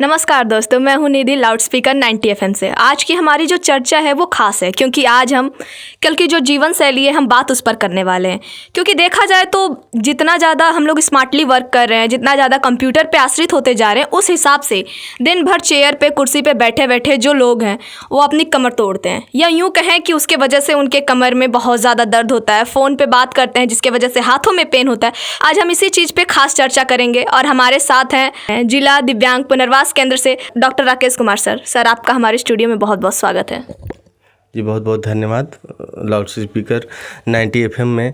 नमस्कार दोस्तों, मैं हूं निधि लाउड स्पीकर 90 एफएम से। आज की हमारी जो चर्चा है वो खास है क्योंकि आज हम कल की जो जीवन शैली है हम बात उस पर करने वाले हैं। क्योंकि देखा जाए तो जितना ज़्यादा हम लोग स्मार्टली वर्क कर रहे हैं, जितना ज़्यादा कंप्यूटर पे आश्रित होते जा रहे हैं, उस हिसाब से दिन भर चेयर पे कुर्सी पे बैठे बैठे जो लोग हैं वो अपनी कमर तोड़ते हैं, या यूँ कहें कि उसके वजह से उनके कमर में बहुत ज़्यादा दर्द होता है। फ़ोन पर बात करते हैं जिसके वजह से हाथों में पेन होता है। आज हम इसी चीज़ पर खास चर्चा करेंगे और हमारे साथ हैं जिला दिव्यांग पुनर्वास केंद्र से doctor Rakesh Kumar sir. Sir, आपका हमारे स्टूडियो में बहुत बहुत स्वागत है। जी बहुत बहुत धन्यवाद। लाउड स्पीकर 90 एफएम में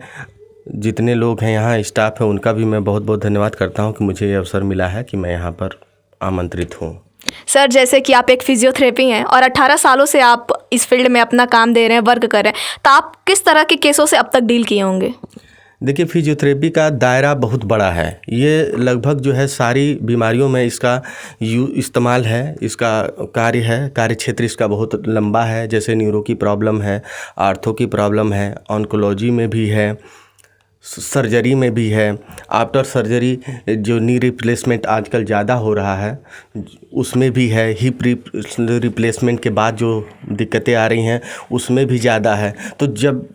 जितने लोग हैं, यहाँ स्टाफ है, उनका भी मैं बहुत बहुत धन्यवाद करता हूँ कि मुझे ये अवसर मिला है कि मैं यहाँ पर आमंत्रित हूँ। सर, जैसे कि आप एक फिजियोथेरेपी हैं और 18 सालों से आप इस फील्ड में अपना काम दे रहे हैं, वर्क कर रहे हैं, तो आप किस तरह के केसों से अब तक डील किए होंगे? देखिए, फिजियोथेरेपी का दायरा बहुत बड़ा है। ये लगभग जो है सारी बीमारियों में इसका इस्तेमाल है, इसका कार्य है, कार्य क्षेत्र इसका बहुत लंबा है। जैसे न्यूरो की प्रॉब्लम है, आर्थो की प्रॉब्लम है, ऑन्कोलॉजी में भी है, सर्जरी में भी है। आफ्टर सर्जरी जो नी रिप्लेसमेंट आजकल ज़्यादा हो रहा है उसमें भी है। हिप रिप्लेसमेंट के बाद जो दिक्कतें आ रही हैं उसमें भी ज़्यादा है। तो जब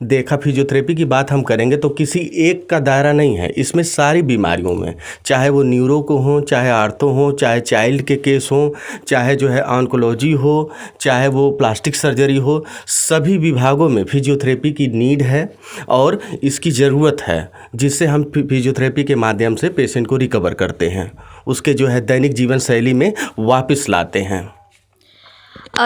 देखा फिजियोथेरेपी की बात हम करेंगे तो किसी एक का दायरा नहीं है, इसमें सारी बीमारियों में, चाहे वो न्यूरो को हो, चाहे आर्थो हो, चाहे चाइल्ड के केस हो, चाहे जो है ऑन्कोलॉजी हो, चाहे वो प्लास्टिक सर्जरी हो, सभी विभागों में फिजियोथेरेपी की नीड है और इसकी ज़रूरत है, जिससे हम फिजियोथेरेपी के माध्यम से पेशेंट को रिकवर करते हैं, उसके जो है दैनिक जीवन शैली में वापस लाते हैं।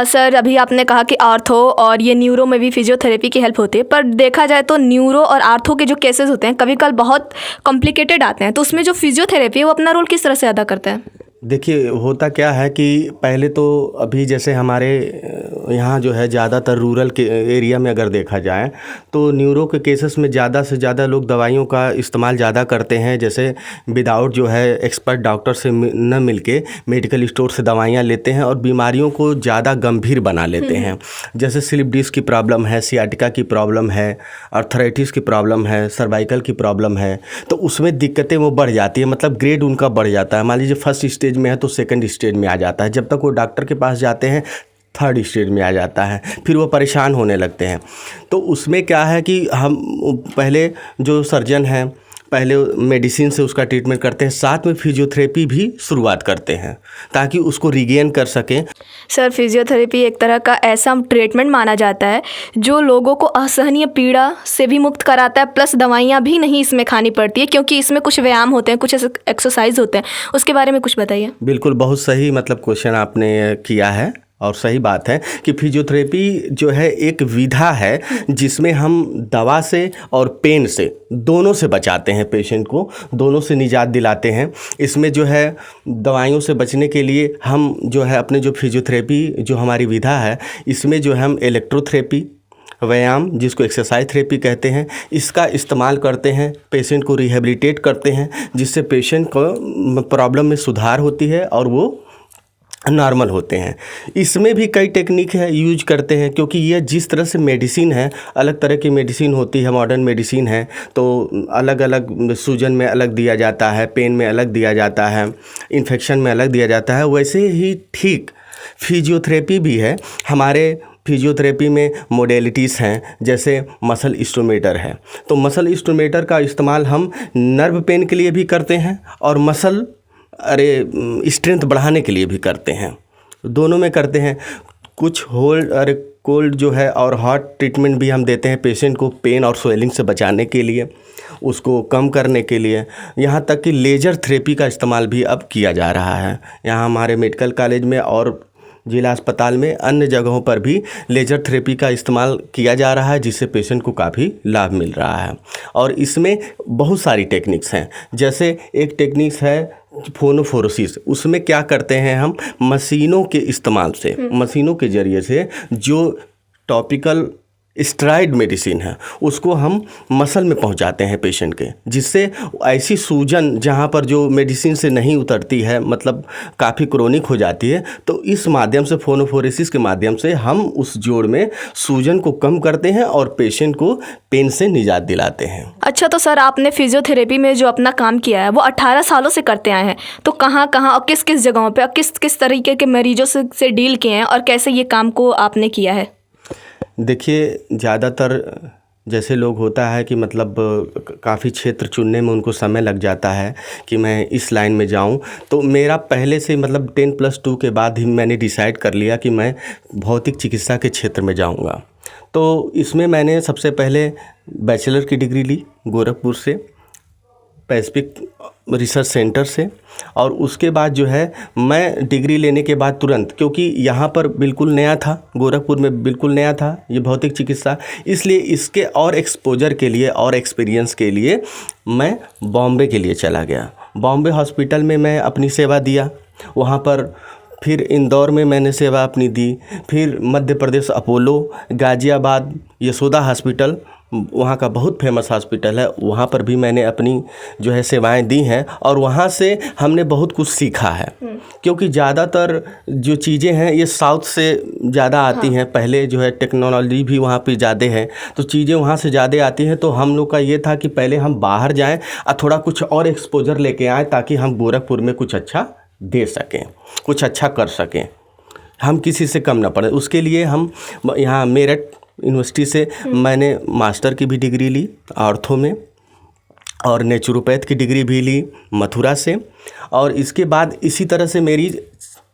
सर, अभी आपने कहा कि आर्थो और ये न्यूरो में भी फिजियोथेरेपी की हेल्प होती है, पर देखा जाए तो न्यूरो और आर्थो के जो केसेस होते हैं कभी कल बहुत कॉम्प्लिकेटेड आते हैं, तो उसमें जो फिजियोथेरेपी है वो अपना रोल किस तरह से अदा करता है? देखिए, होता क्या है कि पहले तो अभी जैसे हमारे यहाँ जो है ज़्यादातर रूरल के एरिया में अगर देखा जाए तो न्यूरो के केसेस में ज़्यादा से ज़्यादा लोग दवाइयों का इस्तेमाल ज़्यादा करते हैं। जैसे विदाउट जो है एक्सपर्ट डॉक्टर से न मिलके मेडिकल स्टोर से दवाइयाँ लेते हैं और बीमारियों को ज़्यादा गंभीर बना लेते हैं। जैसे स्लिप डिस्क की प्रॉब्लम है, सियाटिका की प्रॉब्लम है, आर्थराइटिस की प्रॉब्लम है, सर्वाइकल की प्रॉब्लम है, तो उसमें दिक्कतें वो बढ़ जाती है, मतलब ग्रेड उनका बढ़ जाता है। मान लीजिए फर्स्ट स्टेज में है तो सेकंड स्टेज में आ जाता है, जब तक वो डॉक्टर के पास जाते हैं थर्ड स्टेज में आ जाता है, फिर वो परेशान होने लगते हैं। तो उसमें क्या है कि हम पहले जो सर्जन हैं पहले मेडिसिन से उसका ट्रीटमेंट करते हैं, साथ में फिजियोथेरेपी भी शुरुआत करते हैं ताकि उसको रिगेन कर सकें। सर, फिजियोथेरेपी एक तरह का ऐसा ट्रीटमेंट माना जाता है जो लोगों को असहनीय पीड़ा से भी मुक्त कराता है, प्लस दवाइयाँ भी नहीं इसमें खानी पड़ती है क्योंकि इसमें कुछ व्यायाम होते हैं, कुछ एक्सरसाइज होते हैं। उसके बारे में कुछ बताइए। बिल्कुल, बहुत सही मतलब क्वेश्चन आपने किया है और सही बात है कि फिजियोथेरेपी जो है एक विधा है जिसमें हम दवा से और पेन से दोनों से बचाते हैं, पेशेंट को दोनों से निजात दिलाते हैं। इसमें जो है दवाइयों से बचने के लिए हम जो है अपने जो फिजियोथेरेपी जो हमारी विधा है इसमें जो है हम इलेक्ट्रोथेरेपी, व्यायाम जिसको एक्सरसाइज थेरेपी कहते हैं, इसका इस्तेमाल करते हैं, पेशेंट को रिहेबिलिटेट करते हैं, जिससे पेशेंट को प्रॉब्लम में सुधार होती है और वो नॉर्मल होते हैं। इसमें भी कई टेक्निक है यूज करते हैं क्योंकि ये जिस तरह से मेडिसिन है, अलग तरह की मेडिसिन होती है, मॉडर्न मेडिसिन है तो अलग अलग सूजन में अलग दिया जाता है, पेन में अलग दिया जाता है, इन्फेक्शन में अलग दिया जाता है। वैसे ही ठीक फिजियोथेरेपी भी है। हमारे फिजियोथेरेपी में मोडेलिटीज़ हैं, जैसे मसल स्टिमुलेटर है, तो मसल स्टिमुलेटर का इस्तेमाल हम नर्व पेन के लिए भी करते हैं और मसल स्ट्रेंथ बढ़ाने के लिए भी करते हैं, दोनों में करते हैं। कुछ कोल्ड जो है और हॉट ट्रीटमेंट भी हम देते हैं पेशेंट को, पेन और स्वेलिंग से बचाने के लिए, उसको कम करने के लिए। यहाँ तक कि लेज़र थेरेपी का इस्तेमाल भी अब किया जा रहा है। यहाँ हमारे मेडिकल कॉलेज में और जिला अस्पताल में अन्य जगहों पर भी लेज़र थेरेपी का इस्तेमाल किया जा रहा है, जिससे पेशेंट को काफ़ी लाभ मिल रहा है। और इसमें बहुत सारी टेक्निक्स हैं, जैसे एक टेक्निक्स है फोनोफोरोसिस। उसमें क्या करते हैं हम मशीनों के इस्तेमाल से, मशीनों के ज़रिए से जो टॉपिकल स्टेरॉइड मेडिसिन है, उसको हम मसल में पहुंचाते हैं पेशेंट के, जिससे ऐसी सूजन जहां पर जो मेडिसिन से नहीं उतरती है, मतलब काफ़ी क्रोनिक हो जाती है, तो इस माध्यम से फोनोफोरेसिस के माध्यम से हम उस जोड़ में सूजन को कम करते हैं और पेशेंट को पेन से निजात दिलाते हैं। अच्छा, तो सर आपने फिजियोथेरेपी में जो अपना काम किया है वो 18 सालों से करते आए हैं, तो कहाँ कहाँ और किस किस जगहों पे और किस किस तरीके के मरीजों से डील किए हैं और कैसे ये काम को आपने किया है? देखिए, ज़्यादातर जैसे लोग होता है कि मतलब काफ़ी क्षेत्र चुनने में उनको समय लग जाता है कि मैं इस लाइन में जाऊं, तो मेरा पहले से मतलब 10+2 के बाद ही मैंने डिसाइड कर लिया कि मैं भौतिक चिकित्सा के क्षेत्र में जाऊंगा। तो इसमें मैंने सबसे पहले बैचलर की डिग्री ली गोरखपुर से, पैसिफिक रिसर्च सेंटर से, और उसके बाद जो है मैं डिग्री लेने के बाद तुरंत, क्योंकि यहाँ पर बिल्कुल नया था, गोरखपुर में बिल्कुल नया था ये भौतिक चिकित्सा, इसलिए इसके और एक्सपोजर के लिए और एक्सपीरियंस के लिए मैं बॉम्बे के लिए चला गया। बॉम्बे हॉस्पिटल में मैं अपनी सेवा दिया, वहाँ पर फिर इंदौर में मैंने सेवा अपनी दी, फिर मध्य प्रदेश अपोलो, गाज़ियाबाद यशोदा हॉस्पिटल, वहाँ का बहुत फेमस हॉस्पिटल है, वहाँ पर भी मैंने अपनी जो है सेवाएं दी हैं, और वहाँ से हमने बहुत कुछ सीखा है, क्योंकि ज़्यादातर जो चीज़ें हैं ये साउथ से ज़्यादा आती हैं। पहले जो है टेक्नोलॉजी भी वहाँ पे ज़्यादा है, तो चीज़ें वहाँ से ज़्यादा आती हैं। तो हम लोग का ये था कि पहले हम बाहर जाएं और थोड़ा कुछ और एक्सपोजर लेके आएँ, ताकि हम गोरखपुर में कुछ अच्छा दे सकें, कुछ अच्छा कर सकें, हम किसी से कम ना पड़े। उसके लिए हम यहाँ मेरठ यूनिवर्सिटी से मैंने मास्टर की भी डिग्री ली ऑर्थो में, और नेचुरोपैथ की डिग्री भी ली मथुरा से। और इसके बाद इसी तरह से मेरी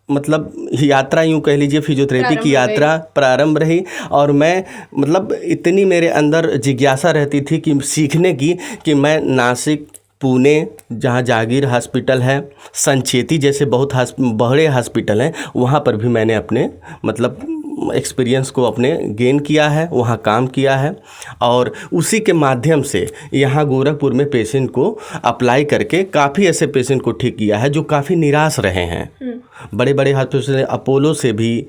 मतलब यात्रा, यूँ कह लीजिए फिजियोथेरेपी की यात्रा प्रारंभ रही। और मैं मतलब इतनी मेरे अंदर जिज्ञासा रहती थी कि सीखने की, कि मैं नासिक, पुणे जहाँ जागीर हॉस्पिटल है, संचेती जैसे बहुत बड़े हॉस्पिटल हैं, वहाँ पर भी मैंने अपने मतलब एक्सपीरियंस को अपने गेन किया है, वहाँ काम किया है, और उसी के माध्यम से यहाँ गोरखपुर में पेशेंट को अप्लाई करके काफ़ी ऐसे पेशेंट को ठीक किया है जो काफ़ी निराश रहे हैं। बड़े बड़े हॉस्पिटल अपोलो से भी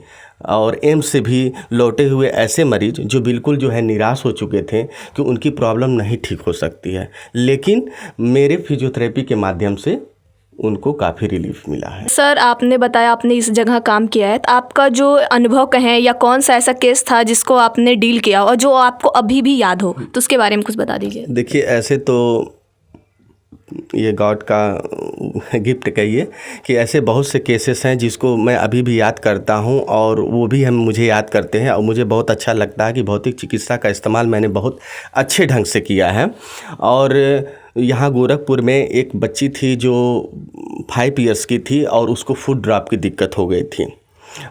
और एम्स से भी लौटे हुए ऐसे मरीज जो बिल्कुल जो है निराश हो चुके थे कि उनकी प्रॉब्लम नहीं ठीक हो सकती है, लेकिन मेरे फिजियोथेरेपी के माध्यम से उनको काफ़ी रिलीफ मिला है। सर आपने बताया आपने इस जगह काम किया है, तो आपका जो अनुभव कहें या कौन सा ऐसा केस था जिसको आपने डील किया और जो आपको अभी भी याद हो, तो उसके बारे में कुछ बता दीजिए। देखिए, ऐसे तो ये गॉड का गिफ्ट कहिए कि ऐसे बहुत से केसेस हैं जिसको मैं अभी भी याद करता हूं, और वो भी हम मुझे याद करते हैं, और मुझे बहुत अच्छा लगता है कि भौतिक चिकित्सा का इस्तेमाल मैंने बहुत अच्छे ढंग से किया है। और यहाँ गोरखपुर में एक बच्ची थी जो 5 इयर्स की थी, और उसको फुट ड्रॉप की दिक्कत हो गई थी।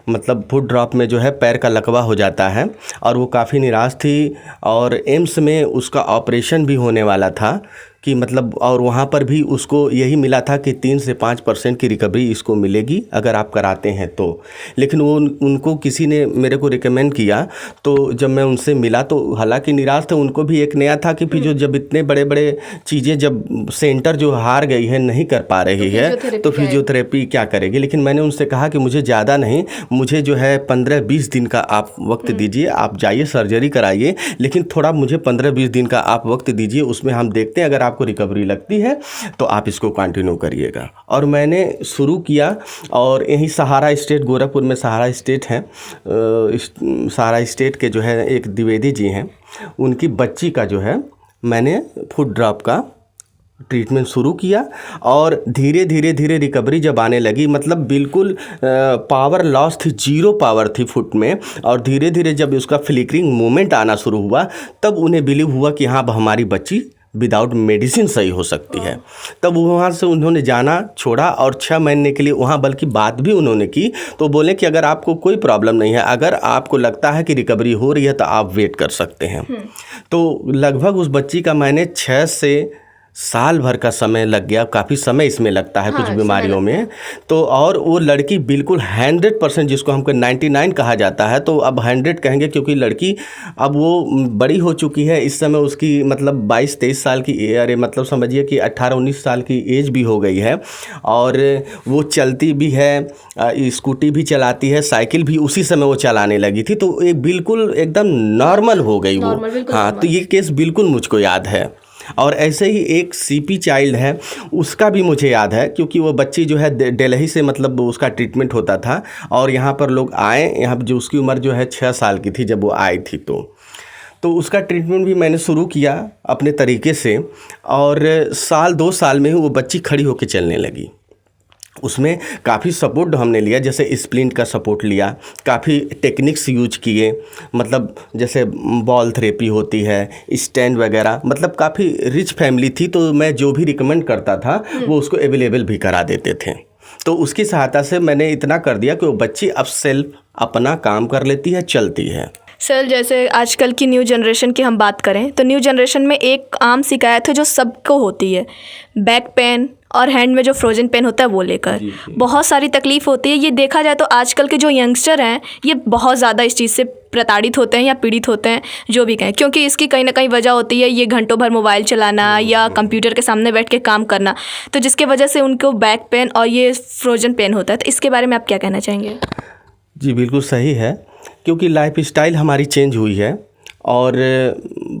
मतलब फुट ड्रॉप में जो है पैर का लकवा हो जाता है, और वो काफ़ी निराश थी, और एम्स में उसका ऑपरेशन भी होने वाला था कि मतलब, और वहाँ पर भी उसको यही मिला था कि 3 से 5% की रिकवरी इसको मिलेगी अगर आप कराते हैं तो। लेकिन वो उनको किसी ने मेरे को रिकमेंड किया, तो जब मैं उनसे मिला तो हालांकि निराश थे, उनको भी एक नया था कि फिर जब इतने बड़े बड़े चीज़ें जब सेंटर जो हार गई है, नहीं कर पा रही है, तो फिजियोथेरेपी क्या करेगी। लेकिन मैंने उनसे कहा कि मुझे ज़्यादा नहीं, मुझे जो है 15-20 दिन का आप वक्त दीजिए, आप जाइए सर्जरी कराइए, लेकिन थोड़ा मुझे 15-20 दिन का आप वक्त दीजिए, उसमें हम देखते हैं अगर आपको रिकवरी लगती है तो आप इसको कंटिन्यू करिएगा। और मैंने शुरू किया, और यही सहारा स्टेट, गोरखपुर में सहारा स्टेट है, सहारा स्टेट के जो है एक द्विवेदी जी हैं, उनकी बच्ची का जो है मैंने फुट ड्रॉप का ट्रीटमेंट शुरू किया, और धीरे धीरे रिकवरी जब आने लगी, मतलब बिल्कुल पावर लॉस थी, 0 पावर थी फुट में, और धीरे धीरे जब उसका फ्लिकरिंग मूवमेंट आना शुरू हुआ, तब उन्हें बिलीव हुआ कि हाँ, हमारी बच्ची विदाउट मेडिसिन सही हो सकती है। तब वहाँ से उन्होंने जाना छोड़ा, और 6 महीने के लिए वहाँ बल्कि बात भी उन्होंने की, तो बोले कि अगर आपको कोई प्रॉब्लम नहीं है, अगर आपको लगता है कि रिकवरी हो रही है, तो आप वेट कर सकते हैं। तो लगभग उस बच्ची का मैंने 6 से साल भर का समय लग गया, काफ़ी समय इसमें लगता है हाँ, कुछ समय बीमारियों लगता है। में। तो और वो लड़की बिल्कुल 100%, जिसको हमको 99 कहा जाता है, तो अब 100 कहेंगे क्योंकि लड़की अब वो बड़ी हो चुकी है। इस समय उसकी मतलब 22-23 साल की, अरे मतलब समझिए कि 18-19 साल की एज भी हो गई है, और वो चलती भी है, स्कूटी भी चलाती है, साइकिल भी उसी समय वो चलाने लगी थी। तो ये बिल्कुल एकदम नॉर्मल हो गई वो। नॉर्मल, बिल्कुल हाँ, तो नॉर्मल। ये केस बिल्कुल मुझको याद है। और ऐसे ही एक सीपी चाइल्ड है, उसका भी मुझे याद है, क्योंकि वो बच्ची जो है दिल्ली से मतलब उसका ट्रीटमेंट होता था, और यहाँ पर लोग आए, यहाँ पर जो उसकी उम्र जो है 6 साल की थी जब वो आई थी। तो उसका ट्रीटमेंट भी मैंने शुरू किया अपने तरीके से, और साल 2 साल में ही वो बच्ची खड़ी होकर चलने लगी। उसमें काफ़ी सपोर्ट हमने लिया, जैसे स्प्लिंट का सपोर्ट लिया, काफ़ी टेक्निक्स यूज किए, मतलब जैसे बॉल थेरेपी होती है, स्टैंड वगैरह, मतलब काफ़ी रिच फैमिली थी, तो मैं जो भी रिकमेंड करता था वो उसको अवेलेबल भी करा देते थे। तो उसकी सहायता से मैंने इतना कर दिया कि वो बच्ची अब सेल्फ अपना काम कर लेती है, चलती है। सर, जैसे आजकल की न्यू जनरेशन की हम बात करें तो न्यू जनरेशन में एक आम शिकायत है जो सबको होती है, बैक पेन और हैंड में जो फ्रोजन पेन होता है वो लेकर बहुत सारी तकलीफ होती है। ये देखा जाए तो आजकल के जो यंगस्टर हैं ये बहुत ज़्यादा इस चीज़ से प्रताड़ित होते हैं या पीड़ित होते हैं, जो भी कहें, क्योंकि इसकी कहीं ना कहीं वजह होती है ये घंटों भर मोबाइल चलाना या कंप्यूटर के सामने बैठ के काम करना, तो जिसके वजह से उनको बैक पेन और ये फ्रोजन पेन होता है। तो इसके बारे में आप क्या कहना चाहेंगे? जी बिल्कुल सही है, क्योंकि लाइफ स्टाइल हमारी चेंज हुई है, और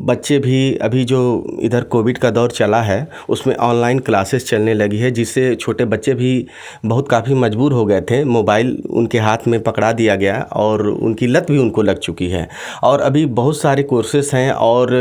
बच्चे भी अभी जो इधर कोविड का दौर चला है उसमें ऑनलाइन क्लासेस चलने लगी है, जिससे छोटे बच्चे भी बहुत काफ़ी मजबूर हो गए थे। मोबाइल उनके हाथ में पकड़ा दिया गया और उनकी लत भी उनको लग चुकी है। और अभी बहुत सारे कोर्सेस हैं, और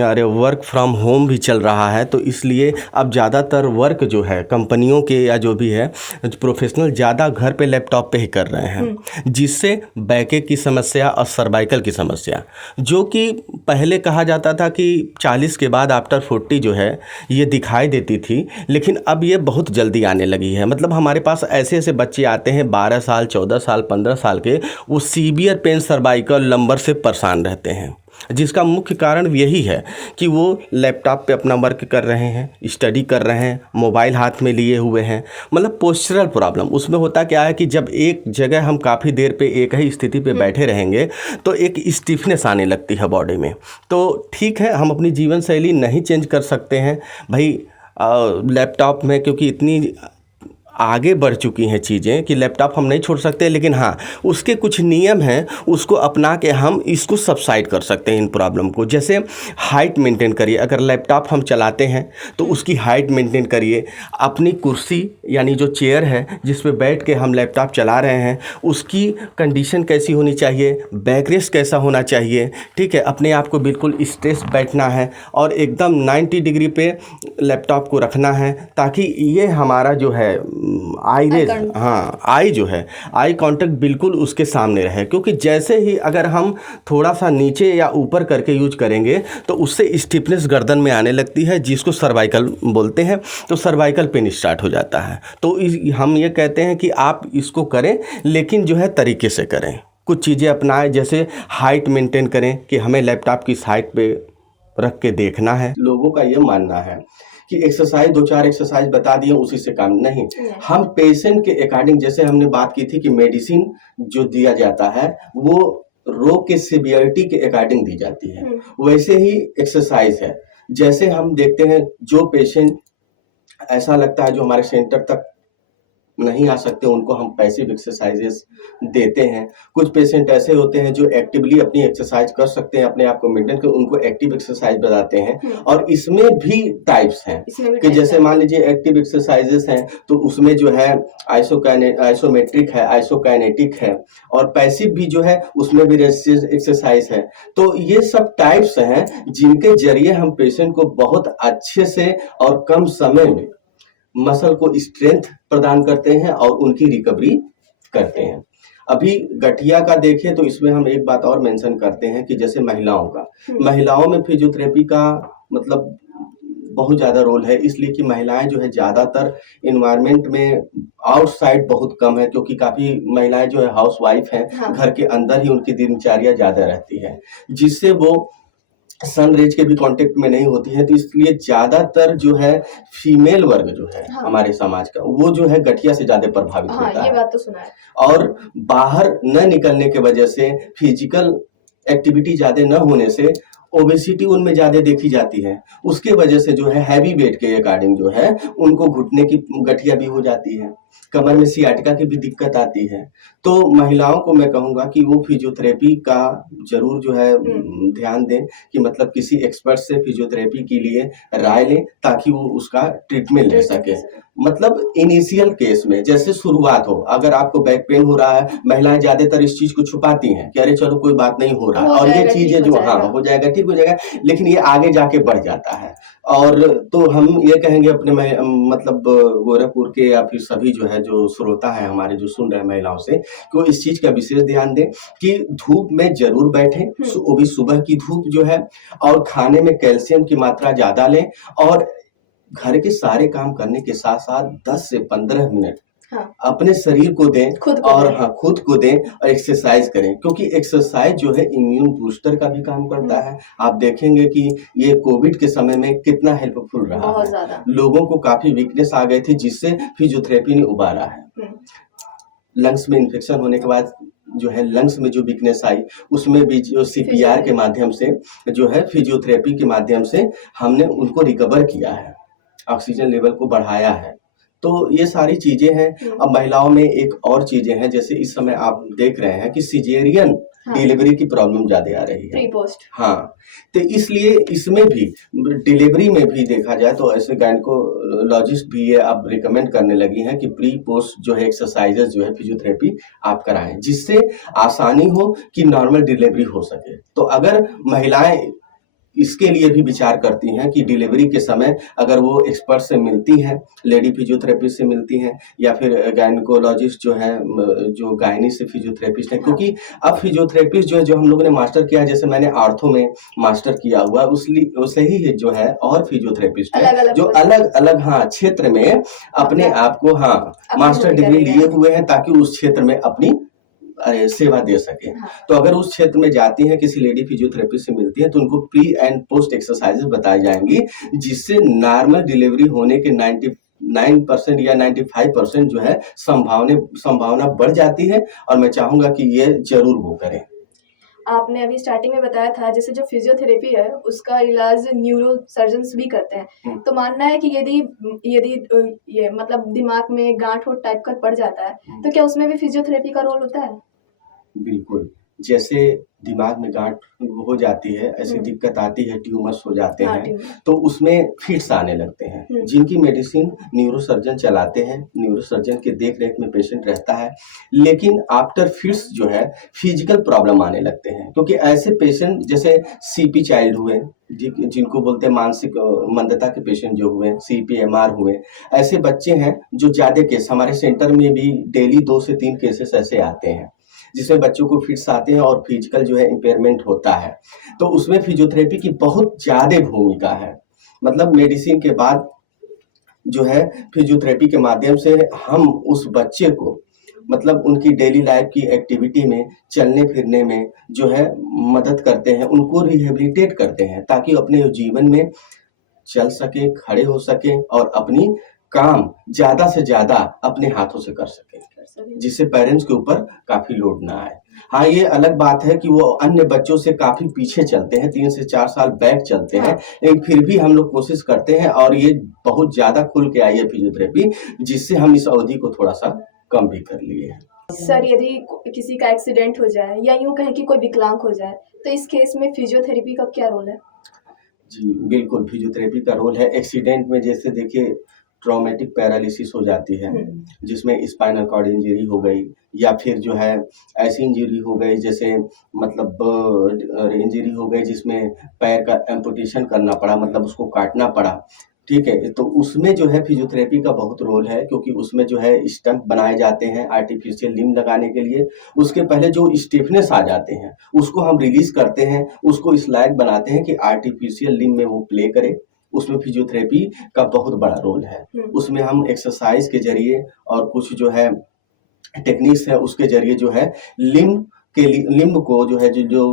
अरे वर्क फ्रॉम होम भी चल रहा है, तो इसलिए अब ज़्यादातर वर्क जो है कंपनियों के या जो भी है प्रोफेशनल ज़्यादा घर पे लैपटॉप पे ही कर रहे हैं, जिससे बैकेक की समस्या और सर्वाइकल की समस्या, जो कि पहले कहा जाता था कि 40 के बाद आफ्टर 40 जो है ये दिखाई देती थी, लेकिन अब ये बहुत जल्दी आने लगी है। मतलब हमारे पास ऐसे ऐसे बच्चे आते हैं 12 साल, 14 साल, 15 साल के, वो सीवियर पेन, सर्वाइकल, लंबर से परेशान रहते हैं, जिसका मुख्य कारण यही है कि वो लैपटॉप पे अपना वर्क कर रहे हैं, स्टडी कर रहे हैं, मोबाइल हाथ में लिए हुए हैं। मतलब पोस्चरल प्रॉब्लम उसमें होता क्या है कि जब एक जगह हम काफ़ी देर पे एक ही स्थिति पे बैठे रहेंगे तो एक स्टिफनेस आने लगती है बॉडी में। तो ठीक है, हम अपनी जीवन शैली नहीं चेंज कर सकते हैं भाई लैपटॉप में, क्योंकि इतनी आगे बढ़ चुकी हैं चीज़ें कि लैपटॉप हम नहीं छोड़ सकते, लेकिन हाँ उसके कुछ नियम हैं, उसको अपना के हम इसको सबसाइड कर सकते हैं इन प्रॉब्लम को। जैसे हाइट मेंटेन करिए, अगर लैपटॉप हम चलाते हैं तो उसकी हाइट मेंटेन करिए। अपनी कुर्सी यानी जो चेयर है जिस पे बैठ के हम लैपटॉप चला रहे हैं उसकी कंडीशन कैसी होनी चाहिए, बैक रेस्ट कैसा होना चाहिए, ठीक है। अपने आप को बिल्कुल स्ट्रेस बैठना है और एकदम 90 डिग्री पे लैपटॉप को रखना है, ताकि ये हमारा जो है आई रेज, हाँ आई जो है आई कांटेक्ट बिल्कुल उसके सामने रहे। क्योंकि जैसे ही अगर हम थोड़ा सा नीचे या ऊपर करके यूज करेंगे तो उससे स्टिफनेस गर्दन में आने लगती है, जिसको सर्वाइकल बोलते हैं। तो सर्वाइकल पेन स्टार्ट हो जाता है। तो हम ये कहते हैं कि आप इसको करें, लेकिन जो है तरीके से करें, कुछ चीज़ें अपनाएं। जैसे हाइट मेंटेन करें कि हमें लैपटॉप की हाइट पे रख के देखना है। लोगों का ये मानना है कि एक्सरसाइज 2-4 एक्सरसाइज बता दिए उसी से काम नहीं, हम पेशेंट के अकॉर्डिंग, जैसे हमने बात की थी कि मेडिसिन जो दिया जाता है वो रोग के सीवियरिटी के अकॉर्डिंग दी जाती है, वैसे ही एक्सरसाइज है। जैसे हम देखते हैं जो पेशेंट ऐसा लगता है जो हमारे सेंटर तक नहीं आ सकते, उनको हम पैसिव एक्सरसाइजेस देते हैं। कुछ पेशेंट ऐसे होते हैं जो एक्टिवली अपनी एक्सरसाइज कर सकते हैं, अपने आप को मेंटेन कर, उनको एक्टिव एक्सरसाइज बताते हैं। और इसमें भी टाइप्स हैं कि जैसे मान लीजिए एक्टिव एक्सरसाइजेस हैं तो उसमें जो है आइसोमेट्रिक है, आइसोकाइनेटिक है, और पैसिव भी जो है उसमें भी रेजिस्टेंस एक्सरसाइज है। तो ये सब टाइप्स हैं जिनके जरिए हम पेशेंट को बहुत अच्छे से और कम समय में मसल को स्ट्रेंथ प्रदान करते हैं और उनकी रिकवरी करते हैं। अभी गठिया का देखें तो इसमें हम एक बात और मेंशन करते हैं कि जैसे महिलाओं में फिजियोथेरेपी का मतलब बहुत ज़्यादा रोल है, इसलिए कि महिलाएं जो है ज़्यादातर इन्वायरमेंट में आउटसाइड बहुत कम है, क्योंकि काफ़ी महिलाएं जो है हाउस वाइफ हैं, घर के अंदर ही उनकी दिनचर्या ज़्यादा रहती है, जिससे वो सन रेज के भी कांटेक्ट में नहीं होती है, तो इसलिए ज्यादातर जो है फीमेल वर्ग जो है हाँ। हमारे समाज का, वो जो है गठिया से ज्यादा प्रभावित हाँ, होता ये है। बात तो सुना है। और बाहर न निकलने की वजह से, फिजिकल एक्टिविटी ज्यादा न होने से ओबेसिटी उनमें ज्यादा देखी जाती है। उसके वजह से जो है हैवी वेट के अकॉर्डिंग जो है उनको घुटने की गठिया भी हो जाती है, कमर में सियाटिका की भी दिक्कत आती है। तो महिलाओं को मैं कहूंगा कि वो फिजियोथेरेपी का जरूर जो है ध्यान दें, कि मतलब किसी एक्सपर्ट से फिजियोथेरेपी के लिए राय लें, ताकि वो उसका ट्रीटमेंट ले सके। मतलब इनिशियल केस में जैसे शुरुआत हो, अगर आपको बैक पेन हो रहा है, महिलाएं ज्यादातर इस चीज को छुपाती हैं कि अरे चलो कोई बात नहीं हो रहा है, और ये चीजें जो हाँ हो जाएगा, ठीक हो जाएगा, लेकिन ये आगे जाके बढ़ जाता है। और तो हम ये कहेंगे अपने मतलब गोरखपुर के या फिर सभी जो है जो श्रोता है हमारे जो सुन रहे हैं महिलाओं से, कि वो इस चीज का विशेष ध्यान दें कि धूप में जरूर बैठें, वो भी सुबह की धूप जो है, और खाने में कैल्शियम की मात्रा ज्यादा लें, और घर के सारे काम करने के साथ साथ 10 से 15 मिनट अपने शरीर को दें, और हाँ खुद को दें, और एक्सरसाइज करें, क्योंकि एक्सरसाइज जो है इम्यून बूस्टर का भी काम करता है। आप देखेंगे कि ये कोविड के समय में कितना हेल्पफुल रहा है, लोगों को काफी वीकनेस आ गए थे, जिससे फिजियोथेरेपी ने उबारा है। लंग्स में इन्फेक्शन होने के बाद जो है लंग्स में जो वीकनेस आई, उसमें भी जो सीपीआर के माध्यम से जो है फिजियोथेरेपी के माध्यम से हमने उनको रिकवर किया है, ऑक्सीजन लेवल को बढ़ाया है। तो ये सारी चीजें हैं। अब महिलाओं में एक और चीजें हैं, जैसे इस समय आप देख रहे हैं कि सिजेरियन डिलीवरी की प्रॉब्लम ज्यादा आ रही है, प्री पोस्ट। हाँ, तो इसलिए इसमें भी डिलीवरी में भी देखा जाए तो ऐसे गायनेकोलॉजिस्ट भी ये अब रिकमेंड करने लगी हैं कि प्री पोस्ट जो है एक्सरसाइजेज जो है फिजियोथेरेपी आप कराएं, जिससे आसानी हो कि नॉर्मल डिलीवरी हो सके। तो अगर महिलाएं इसके लिए भी विचार करती हैं कि डिलीवरी के समय अगर वो एक्सपर्ट से मिलती हैं, लेडी फिजियोथेरेपिस्ट से मिलती हैं, या फिर गायनेकोलॉजिस्ट जो है जो गायनी से फिजियोथेरेपिस्ट है, क्योंकि अब फिजियोथेरेपिस्ट जो है जो हम लोगों ने मास्टर किया, जैसे मैंने आर्थो में मास्टर किया हुआ, उससे ही जो है और फिजियोथेरेपिस्ट है जो अलग अलग हाँ क्षेत्र में अपने आप को हाँ मास्टर डिग्री लिए हुए हैं, ताकि उस क्षेत्र में अपनी सेवा दे सके। तो अगर उस क्षेत्र में जाती हैं, किसी लेडी फिजियोथेरेपिस्ट से मिलती है, तो उनको प्री एंड पोस्ट एक्सरसाइजेस बताई जाएंगी, जिससे नॉर्मल डिलीवरी होने के 99% या 95% जो है संभावना बढ़ जाती है। और मैं चाहूंगा कि ये जरूर वो करें। आपने अभी स्टार्टिंग में बताया था जैसे जो फिजियोथेरेपी है उसका इलाज न्यूरो सर्जन्स भी करते हैं, तो मानना है कि यदि ये मतलब दिमाग में गांठ और टाइप का पड़ जाता है, तो क्या उसमें भी फिजियोथेरेपी का रोल होता है? बिल्कुल, जैसे दिमाग में गांठ हो जाती है, ऐसी दिक्कत आती है, ट्यूमर्स हो जाते हैं, तो उसमें फिट्स आने लगते हैं, जिनकी मेडिसिन न्यूरोसर्जन चलाते हैं, न्यूरोसर्जन के देख रेख में पेशेंट रहता है। लेकिन आफ्टर फिट्स जो है फिजिकल प्रॉब्लम आने लगते हैं, क्योंकि ऐसे पेशेंट जैसे सीपी चाइल्ड हुए, जिनको बोलते हैं मानसिक मंदता के पेशेंट जो हुए, CPMR हुए, ऐसे बच्चे हैं जो ज्यादा केस हमारे सेंटर में भी डेली 2 से 3 केसेस ऐसे आते हैं, जिसमें बच्चों को फिट्स आते हैं और फिजिकल जो है इम्पेयरमेंट होता है। तो उसमें फिजियोथेरेपी की बहुत ज्यादा भूमिका है। मतलब मेडिसिन के बाद जो है फिजियोथेरेपी के माध्यम से हम उस बच्चे को मतलब उनकी डेली लाइफ की एक्टिविटी में, चलने फिरने में जो है मदद करते हैं, उनको रिहेबिलिटेट करते हैं, ताकि अपने जीवन में चल सके, खड़े हो सके, और अपनी काम ज्यादा से ज्यादा अपने हाथों से कर सके, जिससे पेरेंट्स के ऊपर काफी लोड ना आए। हाँ, ये अलग बात है कि वो अन्य बच्चों से काफी पीछे चलते हैं, 3 से 4 साल बैक चलते हैं, लेकिन फिर भी हम लोग कोशिश करते हैं, और ये बहुत ज्यादा खुल के आई है फिजियोथेरेपी, जिससे हम इस अवधि को थोड़ा सा कम भी कर लिए हैं। सर, यदि किसी का एक्सीडेंट हो जाए या यूं कहें कि कोई विकलांग हो जाए, तो इस केस में फिजियोथेरेपी का क्या रोल है? जी बिल्कुल, फिजियोथेरेपी का रोल है। एक्सीडेंट में जैसे देखिए ट्रॉमेटिक पैरालिसिस हो जाती है, जिसमें स्पाइनल कॉर्ड इंजरी हो गई, या फिर जो है ऐसी इंजरी हो गई जैसे मतलब इंजरी हो गई जिसमें पैर का एम्पुटेशन करना पड़ा, मतलब उसको काटना पड़ा, ठीक है। तो उसमें जो है फिजियोथेरेपी का बहुत रोल है, क्योंकि उसमें जो है स्टंप बनाए जाते हैं आर्टिफिशियल लिम्ब लगाने के लिए। उसके पहले जो स्टिफनेस आ जाते हैं उसको हम रिलीज करते हैं, उसको इस लायक बनाते हैं कि आर्टिफिशियल लिम्ब में वो प्ले करे। उसमें फिजियोथेरेपी का बहुत बड़ा रोल है। उसमें हम एक्सरसाइज के जरिए और कुछ जो है टेक्निक्स है उसके जरिए जो है लिम्ब को जो है जो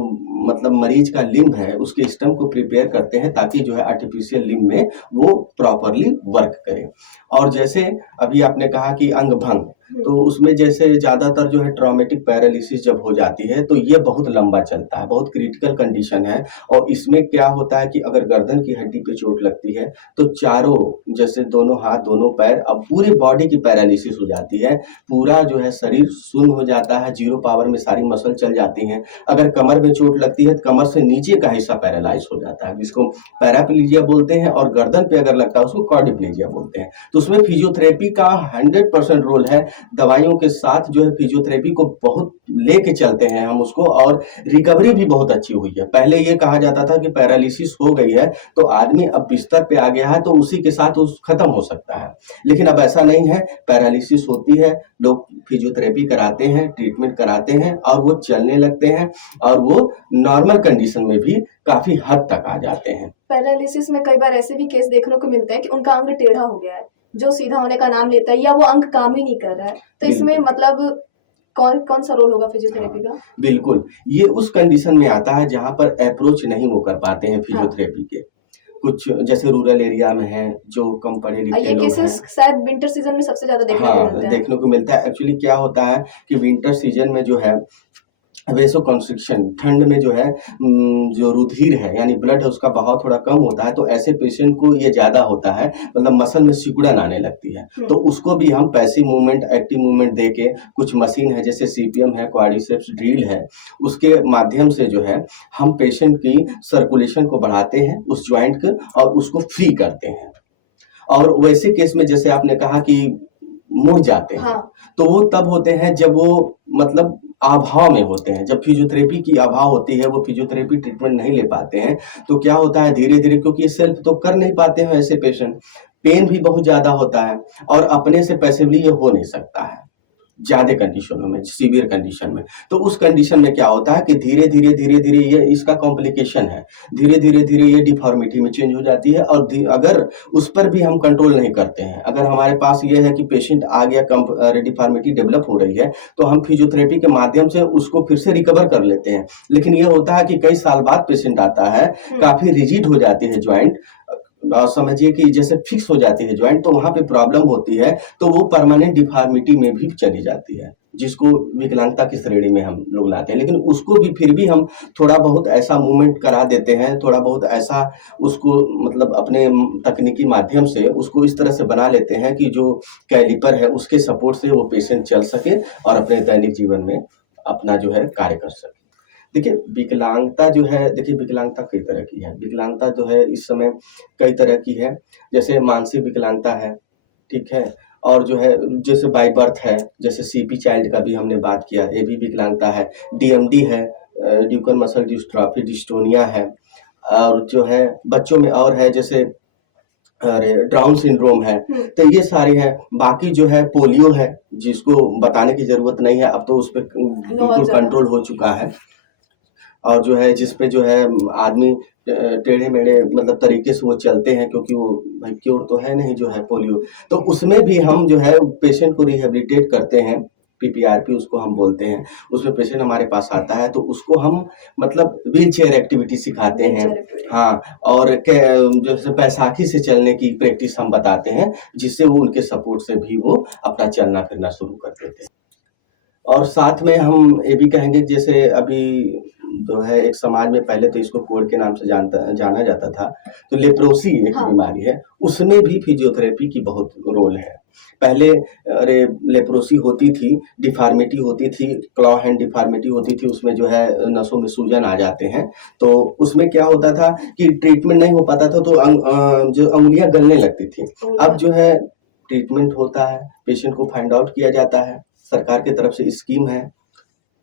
मतलब मरीज का लिम्ब है उसके स्टम को प्रिपेयर करते हैं ताकि जो है आर्टिफिशियल लिम्ब में वो प्रॉपरली वर्क करे। और जैसे अभी आपने कहा कि अंग भंग, तो उसमें जैसे ज़्यादातर जो है ट्रॉमेटिक पैरालिसिस जब हो जाती है तो ये बहुत लंबा चलता है, बहुत क्रिटिकल कंडीशन है। और इसमें क्या होता है कि अगर गर्दन की हड्डी पे चोट लगती है तो चारों, जैसे दोनों हाथ दोनों पैर, अब पूरी बॉडी की पैरालिसिस हो जाती है, पूरा जो है शरीर शून्य हो जाता है, जीरो पावर में सारी मसल चल जाती हैं। अगर कमर में चोट लगती है तो कमर से नीचे का हिस्सा पैरालाइज हो जाता है, जिसको पैराप्लीजिया बोलते हैं, और गर्दन पे अगर लगता है उसको क्वाड्रिप्लीजिया बोलते हैं। तो उसमें फिजियोथेरेपी का 100% रोल है। दवाइयों के साथ जो है फिजियोथेरेपी को बहुत लेके चलते हैं हम उसको, और रिकवरी भी बहुत अच्छी हुई है। पहले ये कहा जाता था कि पैरालिसिस हो गई है तो आदमी अब बिस्तर पे आ गया है तो उसी के साथ उस खत्म हो सकता है, लेकिन अब ऐसा नहीं है। पैरालिसिस होती है, लोग फिजियोथेरेपी कराते हैं, ट्रीटमेंट कराते हैं, और वो चलने लगते हैं, और वो नॉर्मल कंडीशन में भी काफी हद तक आ जाते हैं। पैरालिसिस में कई बार ऐसे भी केस देखने को मिलते हैं कि उनका अंग टेढ़ा हो गया है, जो सीधा होने का नाम लेता है, या वो अंग काम ही नहीं कर रहा है, तो इसमें मतलब कौन कौन सा रोल होगा फिजियोथेरेपी का? बिल्कुल, ये उस कंडीशन में आता है जहाँ पर अप्रोच नहीं वो कर पाते हैं फिजियोथेरेपी के। कुछ जैसे रूरल एरिया में हैं, जो कम पढ़े लिखे ये लोग हैं। केसेस शायद विंटर सीजन में सबसे ज्यादा देखने को मिलते हैं। देखने को मिलता है। एक्चुअली क्या होता है कि विंटर सीजन में जो है वेसो कंस्ट्रिक्शन, ठंड में जो है जो रुधिर है यानी ब्लड है उसका बहाव थोड़ा कम होता है, तो ऐसे पेशेंट को ये ज्यादा होता है, मतलब मसल में सिकुड़न आने लगती है। तो उसको भी हम पैसिव मूवमेंट, एक्टिव मूवमेंट दे के, कुछ मशीन है जैसे सीपीएम है, क्वाड्रिसेप्स ड्रिल है, उसके माध्यम से जो है हम पेशेंट की सर्कुलेशन को बढ़ाते हैं उस ज्वाइंट को, और उसको फ्री करते हैं। और वैसे केस में जैसे आपने कहा कि मुड़ जाते हैं, तो वो तब होते हैं जब वो मतलब अभाव में होते हैं, जब फिजियोथेरेपी की अभाव होती है, वो फिजियोथेरेपी ट्रीटमेंट नहीं ले पाते हैं। तो क्या होता है धीरे धीरे, क्योंकि सेल्फ तो कर नहीं पाते हैं ऐसे पेशेंट, पेन भी बहुत ज्यादा होता है, और अपने से पैसिवली ये हो नहीं सकता है ज्यादा कंडीशनों में, सीवियर कंडीशन में। तो उस कंडीशन में क्या होता है कि धीरे धीरे ये इसका कॉम्प्लिकेशन है, धीरे धीरे ये डिफॉर्मिटी में चेंज हो जाती है। और अगर उस पर भी हम कंट्रोल नहीं करते हैं, अगर हमारे पास ये है कि पेशेंट आ गया, डिफॉर्मिटी डेवलप हो रही है, तो हम फिजियोथेरेपी के माध्यम से उसको फिर से रिकवर कर लेते हैं। लेकिन ये होता है कि कई साल बाद पेशेंट आता है, काफी रिजिड हो जाती है ज्वाइंट, समझिए कि जैसे फिक्स हो जाती है ज्वाइंट, तो वहां पे प्रॉब्लम होती है, तो वो परमानेंट डिफॉर्मिटी में भी चली जाती है, जिसको विकलांगता की श्रेणी में हम लोग लाते हैं। लेकिन उसको भी फिर भी हम थोड़ा बहुत ऐसा मूवमेंट करा देते हैं, थोड़ा बहुत ऐसा उसको मतलब अपने तकनीकी माध्यम से उसको इस तरह से बना लेते हैं कि जो कैलिपर है उसके सपोर्ट से वो पेशेंट चल सके और अपने दैनिक जीवन में अपना जो है कार्य कर सके। देखिए विकलांगता जो है, देखिए विकलांगता कई तरह की है। विकलांगता जो है इस समय कई तरह की है, जैसे मानसिक विकलांगता है, ठीक है, और जो है जैसे बाय बर्थ है, जैसे सीपी चाइल्ड का भी हमने बात किया, ये भी विकलांगता है। डीएमडी है, ड्यूकन मसल डिस्ट्रॉफी, डिस्टोनिया है, और जो है बच्चों में और है जैसे अरे डाउन सिंड्रोम है। तो ये सारे हैं। बाकी जो है पोलियो है, जिसको बताने की जरूरत नहीं है, अब तो उस पर बिल्कुल कंट्रोल हो चुका है। और जो है जिसपे जो है आदमी टेढ़े मेढ़े मतलब तरीके से वो चलते हैं, क्योंकि वो भाई क्योर तो है नहीं जो है पोलियो। तो उसमें भी हम जो है पेशेंट को रिहेबिलिटेट करते हैं, पीपीआरपी उसको हम बोलते हैं। उसमें पेशेंट हमारे पास आता है तो उसको हम मतलब व्हील चेयर एक्टिविटी सिखाते हैं, हाँ, और जैसे बैसाखी से चलने की प्रैक्टिस हम बताते हैं, जिससे वो उनके सपोर्ट से भी वो अपना चलना फिरना शुरू कर देते हैं। और साथ में हम ये भी कहेंगे, जैसे अभी जो है एक समाज में पहले तो इसको कोढ़ के नाम से जाना जाता था, तो लेप्रोसी एक बीमारी है, उसमें भी फिजियोथेरेपी की बहुत रोल है। पहले अरे लेप्रोसी होती थी, डिफॉर्मिटी होती थी, क्लॉ हैंड डिफॉर्मिटी होती थी, उसमें जो है नसों में सूजन आ जाते हैं। तो उसमें क्या होता था कि ट्रीटमेंट नहीं हो पाता था, तो जो अंगुलियां गलने लगती थी। अब जो है ट्रीटमेंट होता है, पेशेंट को फाइंड आउट किया जाता है, सरकार की तरफ से स्कीम है,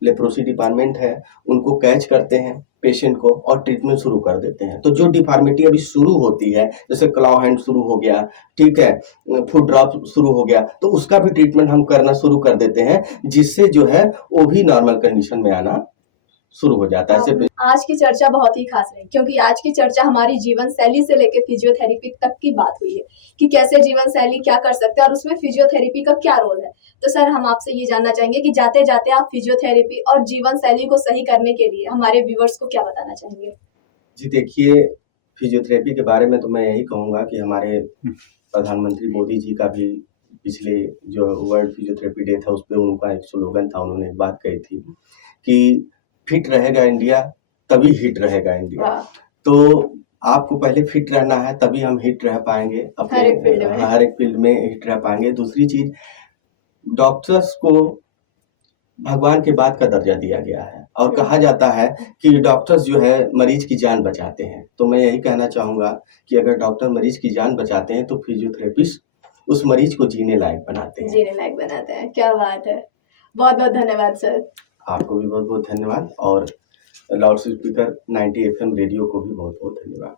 लेप्रोसी डिपार्टमेंट है, उनको कैच करते हैं पेशेंट को और ट्रीटमेंट शुरू कर देते हैं। तो जो डिफॉर्मिटी अभी शुरू होती है, जैसे क्लॉ हैंड शुरू हो गया, ठीक है, फुट ड्रॉप शुरू हो गया, तो उसका भी ट्रीटमेंट हम करना शुरू कर देते हैं, जिससे जो है वो भी नॉर्मल कंडीशन में आना शुरू हो जाता है। ऐसे आज की चर्चा बहुत ही खास रही, क्योंकि आज की चर्चा हमारी जीवन शैली से लेकर फिजियोथेरेपी तक की बात हुई है कि कैसे जीवन शैली क्या कर सकते हैं और उसमें फिजियोथेरेपी का क्या रोल है। तो सर, हम आपसे ये जानना चाहेंगे कि जाते जाते आप फिजियोथेरेपी और जीवन शैली को सही करने के लिए हमारे व्यूअर्स को क्या बताना चाहेंगे? जी देखिए, फिजियोथेरेपी के बारे में तो मैं यही कहूँगा कि हमारे प्रधानमंत्री मोदी जी का भी पिछले जो वर्ल्ड फिजियोथेरेपी डे था उस पे उनका एक स्लोगन था, उन्होंने एक बात कही थी कि फिट रहेगा इंडिया तभी हिट रहेगा इंडिया। वाह। तो आपको पहले फिट रहना है, तभी हम हिट रह पाएंगे अपने हर एक फील्ड में। हर एक फील्ड में हिट रह पाएंगे। दूसरी चीज, डॉक्टर्स को भगवान के बाद का दर्जा दिया गया है और कहा जाता है कि डॉक्टर्स जो है मरीज की जान बचाते हैं। तो मैं यही कहना चाहूँगा कि अगर डॉक्टर मरीज की जान बचाते हैं तो फिजियोथेरेपिस्ट उस मरीज को जीने लायक बनाते हैं। जीने लायक बनाते हैं। क्या बात है, बहुत बहुत धन्यवाद सर। आपको भी बहुत बहुत धन्यवाद और लाउड स्पीकर 90 FM रेडियो को भी बहुत बहुत धन्यवाद।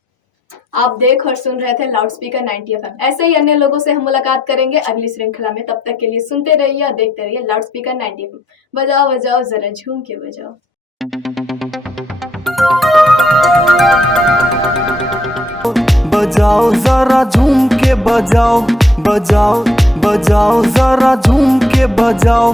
आप देख और सुन रहे थे लाउड स्पीकर 90 FM। ऐसे ही अन्य लोगों से हम मुलाकात करेंगे अगली श्रृंखला में। तब तक के लिए सुनते रहिए और देखते रहिए लाउड स्पीकर 90 FM। बजाओ बजाओ जरा झूम के बजाओ। बजाओ जरा झूम के बजाओ, बजाओ बजाओ जरा झूम के बजाओ।